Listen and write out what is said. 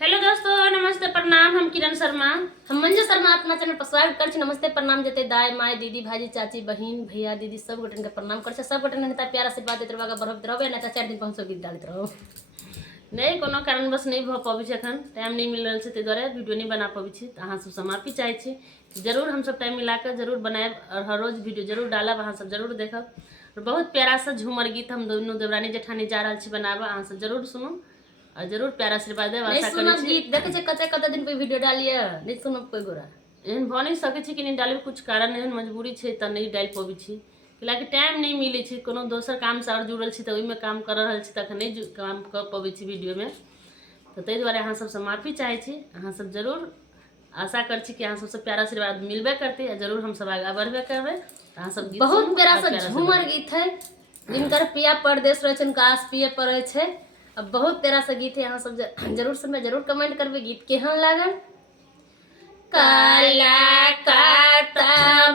Hello दोस्तों, नमस्ते प्रणाम। हम किरण शर्मा, हम मंजू शर्मा अपना चैनल पर स्वागत कर छी। नमस्ते प्रणाम जते दाई माय दीदी भाजी चाची बहन भैया दीदी सब गोटन के प्रणाम कर सब गोटन नेता प्यारा से बात रहा बढ़त रहबे ना 4 दिन 500 गीत डालत रहो। नहीं कोनो कारणवश नहीं भ पाबी छै, एखन टाइम नहीं मिल रहा है, ताहि दुआरे वीडियो नहीं बना पाबी छी। तो अहाँ सब समाप्ति चाहे छी, जरूर हम सब टाइम मिलाकर जरूर बनाएब और हर रोज वीडियो जरूर डालब, अहाँ सब जरूर देखब। और बहुत प्यारा सा झूमर गीत हम दोनों देवरानी जेठानी जा रहा छी बनाबा, अहाँ सब जरूर सुनू और जरूर प्यार आशीर्वाद देब। नहीं आशा सुनो करै छी गीत देखे छे कते दिन पे वीडियो डालिए नहीं सुनो कोई गोरा एहन भ नहीं सकै छी कि नहीं डालब, कुछ कारण एहन मजबूरी छै त नहीं डाल पाबी छी, कैलाकि टाइम नहीं मिले छी। कोनो दोसर काम से और जुड़ल छी त ओहि में काम कर रहल छी, तखन नहीं काम कर पाबी छी वीडियो में। तो ताहि दुआरे अहाँ सबसे माफी चाहे छी। अहाँ सब जरूर आशा कर छी कि अहाँ सबसे प्यारा आशीर्वाद मिलबे करते, जरूर हम सब आगे बढ़बे करबे। अहाँ सब गीत बहुत सुनू प्यारा और सा प्यारा से झूमर गीत है जिनकर पिया परदेश रहे छन काश पिए पड़े छे। अब बहुत प्यारा सा गीत है, यहाँ सब जरूर सुनबे, जरूर कमेंट करबे गीत केहन लागल। काला काता